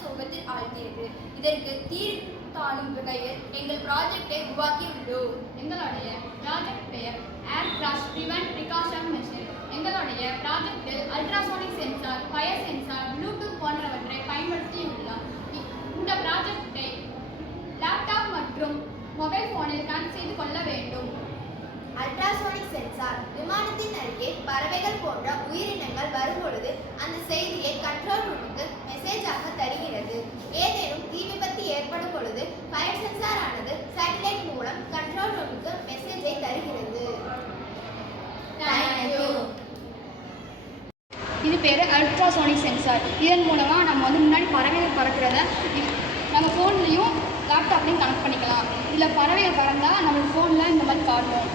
சோகத்தில் ஆழ்த்தியது. இதற்கு தீர்வு காணும் வகையில் எங்கள் ப்ராஜெக்டை உருவாக்கியுள்ளோம். எங்களுடைய ப்ராஜெக்ட் பெயர் ஏர் கிராஷ் பிரிவென்ட் ப்ரிகாஷன் மெஷின். எங்களுடைய ப்ராஜெக்டில் ultrasonic sensor, fire sensor, Bluetooth போன்றவற்றை பயன்படுத்தியுள்ளோம். இந்த ப்ராஜெக்டை லேப்டாப் மற்றும் மொபைல் ஃபோனில் கனெக்ட் செய்து கொள்ள வேண்டும். அல்ட்ராசோனிக் சென்சார் விமானத்தின் அருகே பறவைகள் போன்ற உயிரினங்கள் வரும்பொழுது அந்த செய்தியை கண்ட்ரோல் ரூமுக்கு மெசேஜாக தருகிறது. ஏதேனும் தீ விபத்து ஏற்படும் பொழுது ஃபயர் சென்சார் ஆனது சேட்டலைட் மூலம் கண்ட்ரோல் ரூமுக்கு மெசேஜை தருகிறது. இது பேர் அல்ட்ராசோனிக் சென்சார். இதன் மூலமாக நம்ம முன்னாடி பறவைகள் பறக்கிறத நம்ம ஃபோன்லேயும் லேப்டாப்லையும் கனெக்ட் பண்ணிக்கலாம். இதில் பறவைகள் பறந்தால் நம்ம ஃபோனில் இந்த மாதிரி காட்டும்.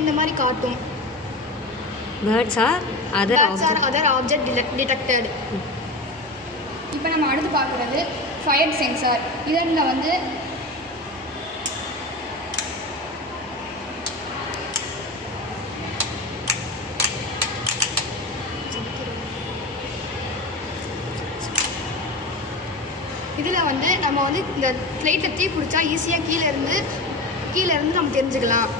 இந்த மாதிரி காட்டும். Birds are other object detected. இப்போ நம்ம அடுத்து பார்க்குறது ஃபயர் சென்சார். இதில் நம்ம இந்த ஃப்ளைட்டில் தீ பிடிச்சா ஈஸியாக கீழே இருந்து நம்ம தெரிஞ்சுக்கலாம்.